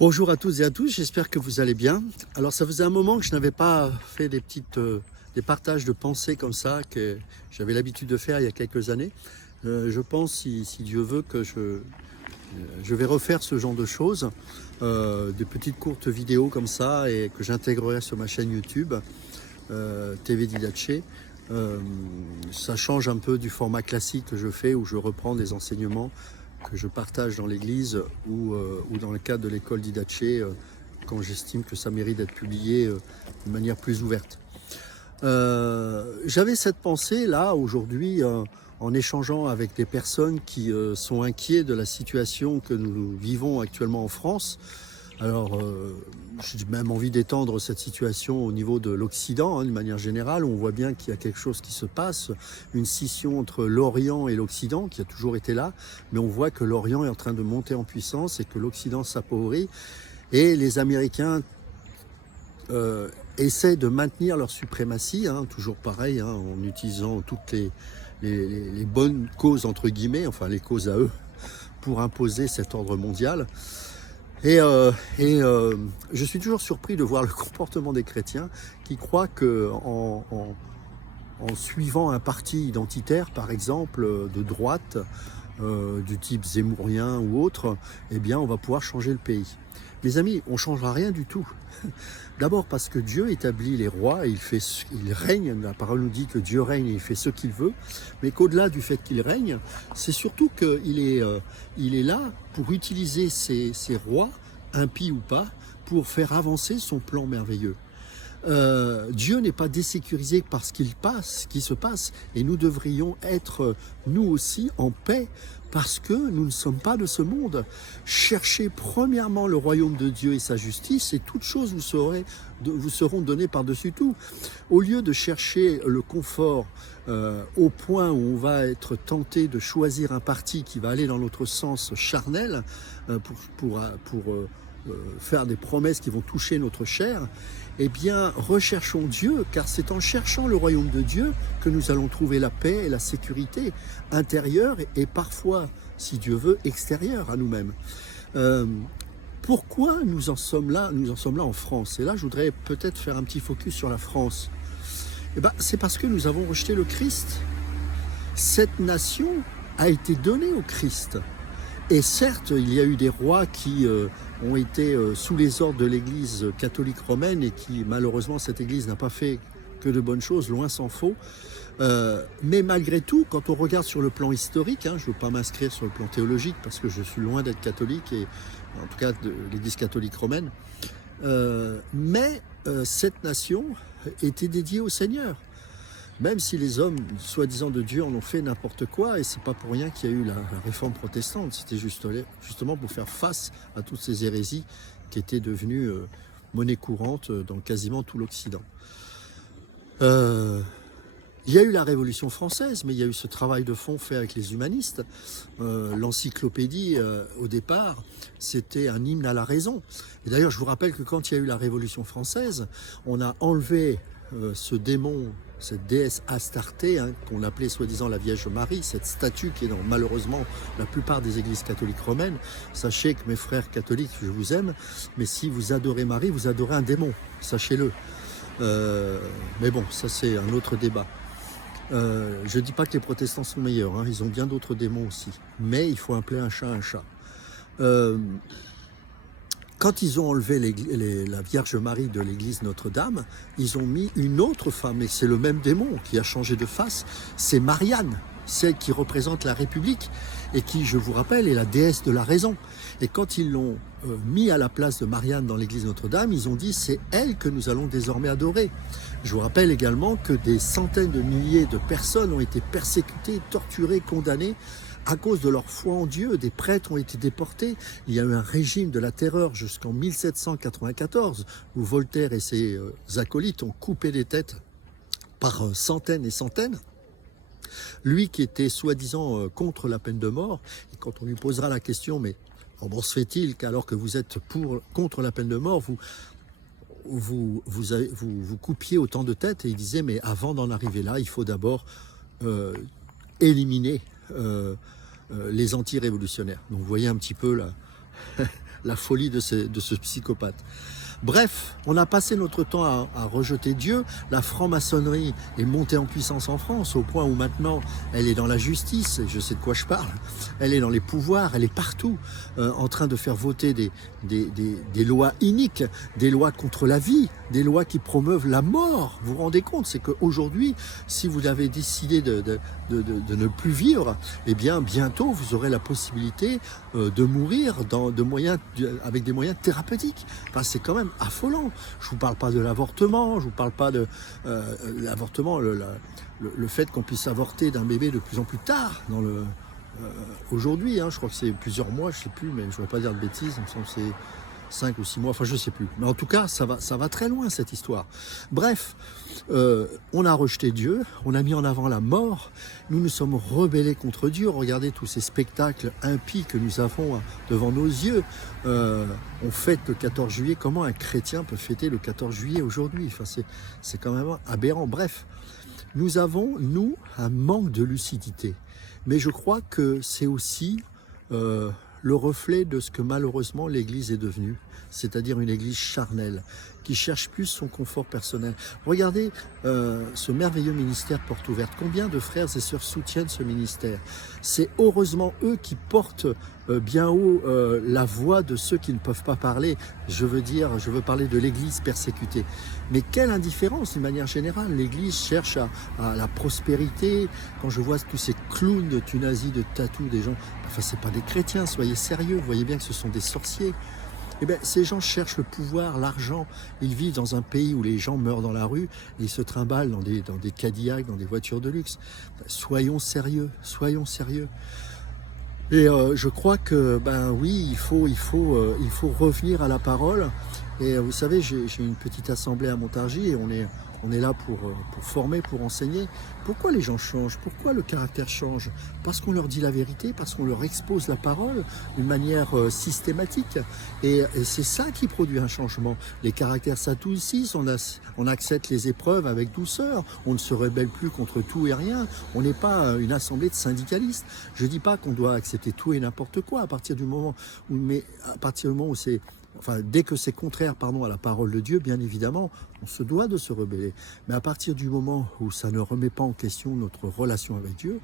Bonjour à toutes et à tous, j'espère que vous allez bien. Alors ça faisait un moment que je n'avais pas fait des partages de pensées comme ça que j'avais l'habitude de faire il y a quelques années. Je pense, si Dieu veut, que je vais refaire ce genre de choses, de petites courtes vidéos comme ça et que j'intégrerai sur ma chaîne YouTube, TV Didache. Ça change un peu du format classique que je fais où je reprends des enseignements que je partage dans l'église ou dans le cadre de l'école Didache quand j'estime que ça mérite d'être publié de manière plus ouverte. J'avais cette pensée là aujourd'hui en échangeant avec des personnes qui sont inquiets de la situation que nous vivons actuellement en France. Alors, j'ai même envie d'étendre cette situation au niveau de l'Occident, d'une manière générale. On voit bien qu'il y a quelque chose qui se passe, une scission entre l'Orient et l'Occident, qui a toujours été là, mais on voit que l'Orient est en train de monter en puissance et que l'Occident s'appauvrit. Et les Américains essaient de maintenir leur suprématie, toujours pareil, en utilisant toutes les bonnes causes, entre guillemets, enfin les causes à eux, pour imposer cet ordre mondial. Je suis toujours surpris de voir le comportement des chrétiens qui croient en suivant un parti identitaire, par exemple, de droite, du type zémourien ou autre, eh bien, on va pouvoir changer le pays. Mes amis, on ne changera rien du tout. D'abord parce que Dieu établit les rois, et il règne, la parole nous dit que Dieu règne et il fait ce qu'il veut, mais qu'au-delà du fait qu'il règne, c'est surtout qu'il est là pour utiliser ces rois, impies ou pas, pour faire avancer son plan merveilleux. Dieu n'est pas désécurisé par ce qui se passe, et nous devrions être, nous aussi, en paix, parce que nous ne sommes pas de ce monde. Cherchez premièrement le royaume de Dieu et sa justice, et toutes choses vous seront données par-dessus tout. Au lieu de chercher le confort au point où on va être tenté de choisir un parti qui va aller dans notre sens charnel pour faire des promesses qui vont toucher notre chair, eh bien, recherchons Dieu, car c'est en cherchant le royaume de Dieu que nous allons trouver la paix et la sécurité intérieure et parfois, si Dieu veut, extérieure à nous-mêmes. Pourquoi nous en sommes là en France? Et là, je voudrais peut-être faire un petit focus sur la France. Eh ben, c'est parce que nous avons rejeté le Christ. Cette nation a été donnée au Christ. Et certes, il y a eu des rois qui ont été sous les ordres de l'Église catholique romaine et qui, malheureusement, cette Église n'a pas fait que de bonnes choses, loin s'en faut. Mais malgré tout, quand on regarde sur le plan historique, je ne veux pas m'inscrire sur le plan théologique parce que je suis loin d'être catholique, et en tout cas de l'Église catholique romaine, mais cette nation était dédiée au Seigneur. Même si les hommes, soi-disant de Dieu, en ont fait n'importe quoi, et c'est pas pour rien qu'il y a eu la réforme protestante, c'était justement pour faire face à toutes ces hérésies qui étaient devenues monnaie courante dans quasiment tout l'Occident. Il y a eu la Révolution française, mais il y a eu ce travail de fond fait avec les humanistes. L'encyclopédie, au départ, c'était un hymne à la raison. Et d'ailleurs, je vous rappelle que quand il y a eu la Révolution française, on a enlevé ce démon, cette déesse Astarté, qu'on appelait soi-disant la Vierge Marie, cette statue qui est dans malheureusement la plupart des églises catholiques romaines. Sachez que mes frères catholiques, je vous aime, mais si vous adorez Marie, vous adorez un démon, sachez-le. Mais bon, ça c'est un autre débat. Je ne dis pas que les protestants sont meilleurs, ils ont bien d'autres démons aussi, mais il faut appeler un chat un chat. Quand ils ont enlevé la Vierge Marie de l'église Notre-Dame, ils ont mis une autre femme, et c'est le même démon qui a changé de face, c'est Marianne, celle qui représente la République, et qui, je vous rappelle, est la déesse de la raison. Et quand ils l'ont mis à la place de Marianne dans l'église Notre-Dame, ils ont dit c'est elle que nous allons désormais adorer. Je vous rappelle également que des centaines de milliers de personnes ont été persécutées, torturées, condamnées à cause de leur foi en Dieu. Des prêtres ont été déportés. Il y a eu un régime de la terreur jusqu'en 1794 où Voltaire et ses acolytes ont coupé des têtes par centaines et centaines. Lui qui était soi-disant contre la peine de mort, et quand on lui posera la question, mais comment se fait-il qu'alors que vous êtes contre la peine de mort, vous coupiez autant de têtes? Et il disait, mais avant d'en arriver là, il faut d'abord éliminer les anti-révolutionnaires. Donc vous voyez un petit peu la folie de ce psychopathe. Bref, on a passé notre temps à rejeter Dieu. La franc-maçonnerie est montée en puissance en France, au point où maintenant elle est dans la justice, et je sais de quoi je parle, elle est dans les pouvoirs, elle est partout, en train de faire voter des lois iniques, des lois contre la vie, des lois qui promeuvent la mort. Vous vous rendez compte, c'est qu'aujourd'hui, si vous avez décidé de ne plus vivre, eh bien bientôt vous aurez la possibilité de mourir avec des moyens thérapeutiques. Enfin, c'est quand même affolant. Je vous parle pas de l'avortement, je vous parle pas de l'avortement, le fait qu'on puisse avorter d'un bébé de plus en plus tard aujourd'hui, hein, je crois que c'est plusieurs mois, je sais plus, mais je ne voudrais pas dire de bêtises, il me semble que c'est 5 ou 6 mois, enfin je sais plus. Mais en tout cas, ça va très loin cette histoire. Bref, on a rejeté Dieu, on a mis en avant la mort, nous nous sommes rebellés contre Dieu. Regardez tous ces spectacles impies que nous avons devant nos yeux. On fête le 14 juillet, comment un chrétien peut fêter le 14 juillet aujourd'hui? Enfin, c'est quand même aberrant. Bref, nous avons, nous, un manque de lucidité. Mais je crois que c'est aussi le reflet de ce que malheureusement l'Église est devenue, c'est-à-dire une Église charnelle, qui cherche plus son confort personnel. Regardez ce merveilleux ministère Porte Ouverte. Combien de frères et sœurs soutiennent ce ministère? C'est heureusement eux qui portent bien haut la voix de ceux qui ne peuvent pas parler. Je veux parler de l'Église persécutée. Mais quelle indifférence d'une manière générale. L'Église cherche à la prospérité. Quand je vois tous ces clowns de Tunisie, de tatou, des gens, enfin c'est pas des chrétiens, soyez sérieux, vous voyez bien que ce sont des sorciers. Eh bien, ces gens cherchent le pouvoir, l'argent. Ils vivent dans un pays où les gens meurent dans la rue et ils se trimballent dans des Cadillacs, dans des voitures de luxe. Soyons sérieux, soyons sérieux. Et je crois que, ben oui, il faut revenir à la parole. Et vous savez, j'ai une petite assemblée à Montargis et on est là pour former, pour enseigner. Pourquoi les gens changent? Pourquoi le caractère change? Parce qu'on leur dit la vérité, parce qu'on leur expose la parole d'une manière systématique. Et c'est ça qui produit un changement. Les caractères s'adoucissent, on accepte les épreuves avec douceur, on ne se rebelle plus contre tout et rien. On n'est pas une assemblée de syndicalistes. Je ne dis pas qu'on doit accepter tout et n'importe quoi à partir du moment où c'est... Enfin, dès que c'est contraire, à la parole de Dieu, bien évidemment, on se doit de se rebeller. Mais à partir du moment où ça ne remet pas en question notre relation avec Dieu,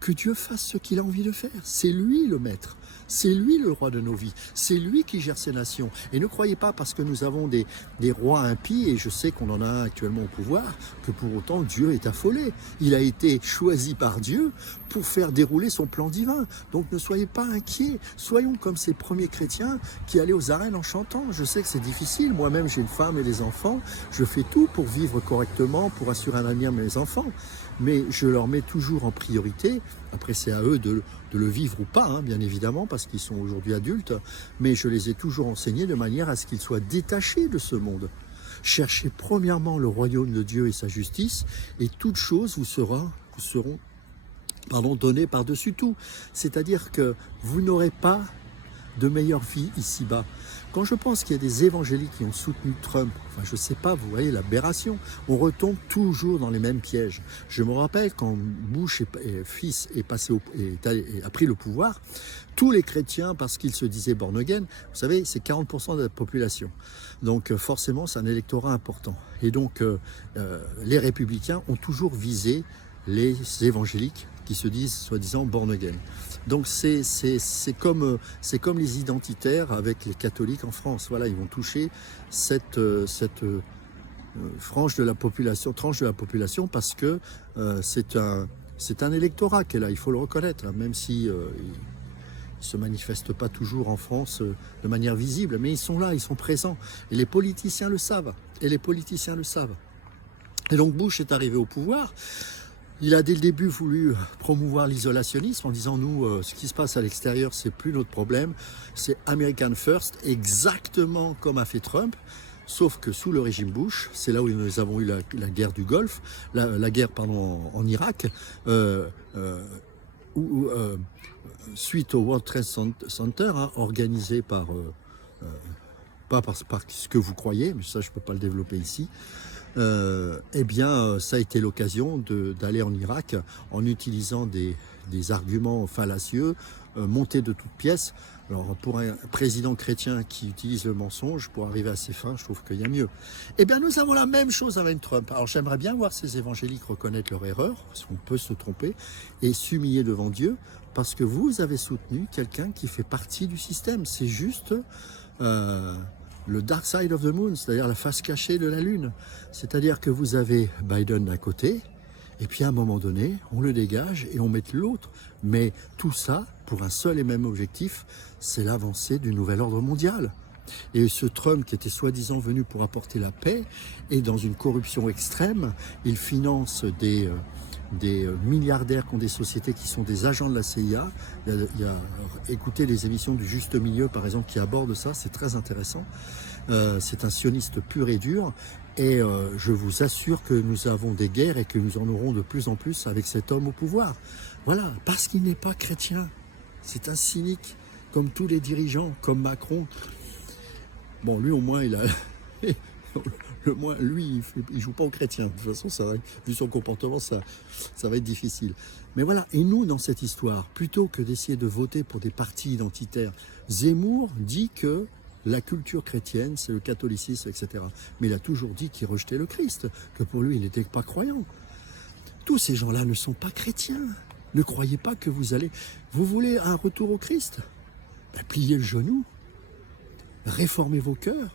que Dieu fasse ce qu'il a envie de faire. C'est lui le maître, c'est lui le roi de nos vies, c'est lui qui gère ces nations. Et ne croyez pas parce que nous avons des rois impies, et je sais qu'on en a un actuellement au pouvoir, que pour autant Dieu est affolé. Il a été choisi par Dieu pour faire dérouler son plan divin. Donc ne soyez pas inquiets, soyons comme ces premiers chrétiens qui allaient aux arènes en chantant. Je sais que c'est difficile, moi-même j'ai une femme et des enfants, je fais tout pour vivre correctement, pour assurer un avenir à mes enfants. Mais je leur mets toujours en priorité. Après, c'est à eux de le vivre ou pas, hein, bien évidemment, parce qu'ils sont aujourd'hui adultes. Mais je les ai toujours enseignés de manière à ce qu'ils soient détachés de ce monde. Cherchez premièrement le royaume de Dieu et sa justice, et toutes choses vous seront données par-dessus tout. C'est-à-dire que vous n'aurez pas de meilleure vie ici-bas. Quand je pense qu'il y a des évangéliques qui ont soutenu Trump, enfin je ne sais pas, vous voyez l'aberration, on retombe toujours dans les mêmes pièges. Je me rappelle quand Bush fils a pris le pouvoir, tous les chrétiens, parce qu'ils se disaient born again, vous savez, c'est 40% de la population. Donc forcément, c'est un électorat important. Et donc les républicains ont toujours visé les évangéliques qui se disent soi-disant born again. Donc c'est comme les identitaires avec les catholiques en France. Voilà, ils vont toucher cette tranche de la population parce que c'est un électorat qui est là, il faut le reconnaître, hein, même si ils ne se manifestent pas toujours en France de manière visible, mais ils sont là, ils sont présents. Et les politiciens le savent. Et donc Bush est arrivé au pouvoir. Il a dès le début voulu promouvoir l'isolationnisme en disant nous, ce qui se passe à l'extérieur, c'est plus notre problème, c'est American First, exactement comme a fait Trump, sauf que sous le régime Bush, c'est là où nous avons eu la guerre du Golfe, la guerre en Irak, suite au World Trade Center, hein, organisé par ce que vous croyez, mais ça je ne peux pas le développer ici. Eh bien, ça a été l'occasion d'aller en Irak en utilisant des arguments fallacieux monter de toutes pièces. Alors pour un président chrétien qui utilise le mensonge pour arriver à ses fins, je trouve qu'il y a mieux. Eh bien nous avons la même chose avec Trump. Alors j'aimerais bien voir ces évangéliques reconnaître leur erreur, parce qu'on peut se tromper, et s'humilier devant Dieu, parce que vous avez soutenu quelqu'un qui fait partie du système. C'est juste le dark side of the moon, c'est-à-dire la face cachée de la lune. C'est-à-dire que vous avez Biden d'un côté, et puis à un moment donné, on le dégage et on met l'autre. Mais tout ça pour un seul et même objectif, c'est l'avancée du nouvel ordre mondial. Et ce Trump qui était soi-disant venu pour apporter la paix est dans une corruption extrême. Il finance des milliardaires qui ont des sociétés qui sont des agents de la CIA. Écoutez les émissions du Juste Milieu par exemple qui abordent ça, c'est très intéressant. C'est un sioniste pur et dur. Et je vous assure que nous avons des guerres et que nous en aurons de plus en plus avec cet homme au pouvoir. Voilà, parce qu'il n'est pas chrétien. C'est un cynique, comme tous les dirigeants, comme Macron. Bon, lui au moins, il a... lui, il joue pas aux chrétiens. De toute façon, vu son comportement, ça va être difficile. Mais voilà, et nous, dans cette histoire, plutôt que d'essayer de voter pour des partis identitaires, Zemmour dit que la culture chrétienne, c'est le catholicisme, etc. Mais il a toujours dit qu'il rejetait le Christ, que pour lui, il n'était pas croyant. Tous ces gens-là ne sont pas chrétiens. Ne croyez pas que vous allez... Vous voulez un retour au Christ? Ben, pliez le genou. Réformez vos cœurs.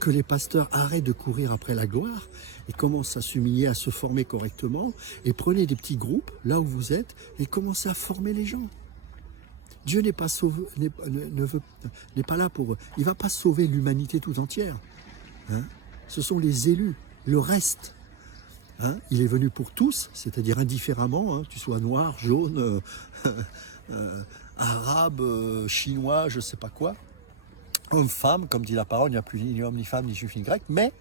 Que les pasteurs arrêtent de courir après la gloire et commencent à s'humilier, à se former correctement. Et prenez des petits groupes, là où vous êtes, et commencez à former les gens. Dieu n'est pas pas là pour... Il ne va pas sauver l'humanité tout entière. Hein? Ce sont les élus, le reste. Hein? Il est venu pour tous, c'est-à-dire indifféremment, hein, tu sois noir, jaune, arabe, chinois, je ne sais pas quoi. Homme, femme, comme dit la parole, il n'y a plus ni homme, ni femme, ni juif, ni grec, mais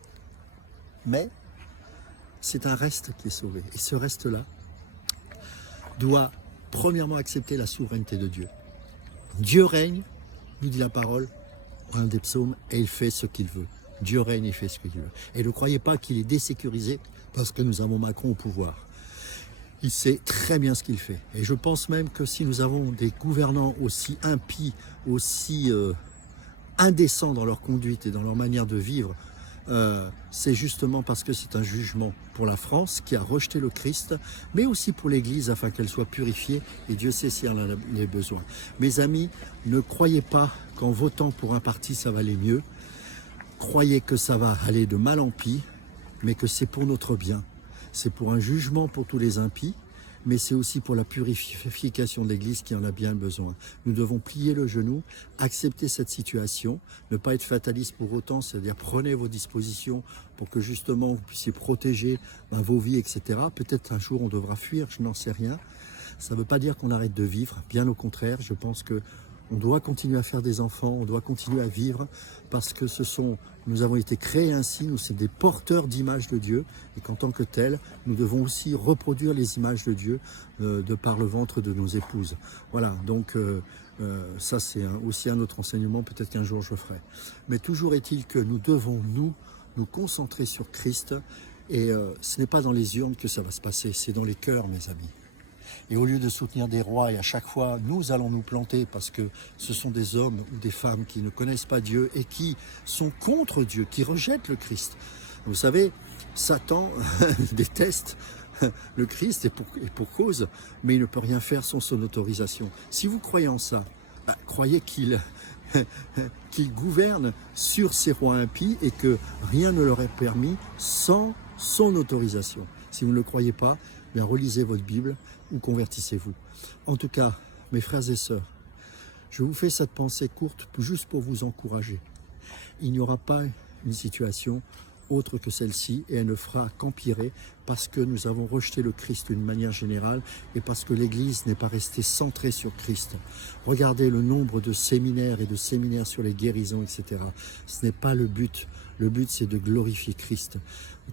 c'est un reste qui est sauvé. Et ce reste-là doit premièrement accepter la souveraineté de Dieu. Dieu règne, nous dit la parole, un des psaumes, et il fait ce qu'il veut. Dieu règne, il fait ce qu'il veut. Et ne croyez pas qu'il est désécurisé parce que nous avons Macron au pouvoir. Il sait très bien ce qu'il fait. Et je pense même que si nous avons des gouvernants aussi impies, aussi indécents dans leur conduite et dans leur manière de vivre, c'est justement parce que c'est un jugement pour la France qui a rejeté le Christ, mais aussi pour l'Église afin qu'elle soit purifiée, et Dieu sait si elle en a besoin. Mes amis, ne croyez pas qu'en votant pour un parti ça va aller mieux. Croyez que ça va aller de mal en pis, mais que c'est pour notre bien. C'est pour un jugement pour tous les impies, mais c'est aussi pour la purification de l'Église qui en a bien besoin. Nous devons plier le genou, accepter cette situation, ne pas être fataliste pour autant, c'est-à-dire prenez vos dispositions pour que justement vous puissiez protéger vos vies, etc. Peut-être un jour on devra fuir, je n'en sais rien. Ça ne veut pas dire qu'on arrête de vivre, bien au contraire, je pense que on doit continuer à faire des enfants, on doit continuer à vivre parce que nous avons été créés ainsi, nous sommes des porteurs d'images de Dieu et qu'en tant que tels, nous devons aussi reproduire les images de Dieu de par le ventre de nos épouses. Voilà, donc ça c'est aussi un autre enseignement, peut-être qu'un jour je ferai. Mais toujours est-il que nous devons nous concentrer sur Christ et ce n'est pas dans les urnes que ça va se passer, c'est dans les cœurs mes amis. Et au lieu de soutenir des rois, et à chaque fois, nous allons nous planter parce que ce sont des hommes ou des femmes qui ne connaissent pas Dieu et qui sont contre Dieu, qui rejettent le Christ. Vous savez, Satan déteste le Christ et pour cause, mais il ne peut rien faire sans son autorisation. Si vous croyez en ça, croyez qu'il gouverne sur ces rois impies et que rien ne leur est permis sans son autorisation. Si vous ne le croyez pas, bien relisez votre Bible ou convertissez-vous. En tout cas, mes frères et sœurs, je vous fais cette pensée courte juste pour vous encourager. Il n'y aura pas une situation autre que celle-ci et elle ne fera qu'empirer parce que nous avons rejeté le Christ d'une manière générale et parce que l'Église n'est pas restée centrée sur Christ. Regardez le nombre de séminaires et de séminaires sur les guérisons, etc. Ce n'est pas le but. Le but, c'est de glorifier Christ.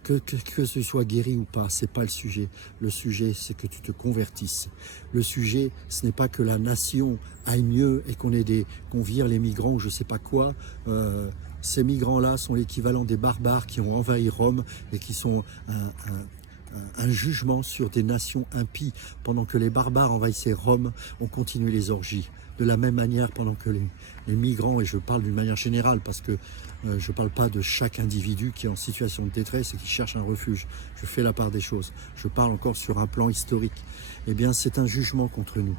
Que tu sois guéri ou pas, ce n'est pas le sujet. Le sujet, c'est que tu te convertisses. Le sujet, ce n'est pas que la nation aille mieux et qu'on vire les migrants ou je ne sais pas quoi. Ces migrants-là sont l'équivalent des barbares qui ont envahi Rome et qui sont un jugement sur des nations impies. Pendant que les barbares envahissaient Rome, on continue les orgies. de la même manière pendant que les migrants, et je parle d'une manière générale parce que je ne parle pas de chaque individu qui est en situation de détresse et qui cherche un refuge. Je fais la part des choses. Je parle encore sur un plan historique. Eh bien, c'est un jugement contre nous.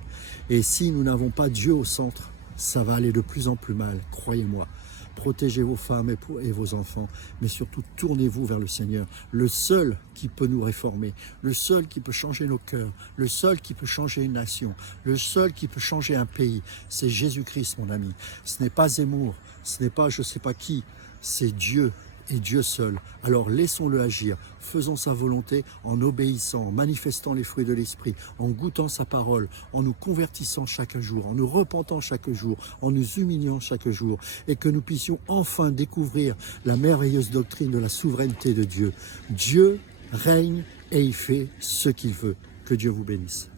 Et si nous n'avons pas Dieu au centre, ça va aller de plus en plus mal, croyez-moi. Protégez vos femmes et vos enfants, mais surtout tournez-vous vers le Seigneur, le seul qui peut nous réformer, le seul qui peut changer nos cœurs, le seul qui peut changer une nation, le seul qui peut changer un pays, c'est Jésus-Christ, mon ami. Ce n'est pas Zemmour, ce n'est pas je ne sais pas qui, c'est Dieu et Dieu seul. Alors laissons-le agir, faisons sa volonté en obéissant, en manifestant les fruits de l'Esprit, en goûtant sa parole, en nous convertissant chaque jour, en nous repentant chaque jour, en nous humiliant chaque jour, et que nous puissions enfin découvrir la merveilleuse doctrine de la souveraineté de Dieu. Dieu règne et il fait ce qu'il veut. Que Dieu vous bénisse.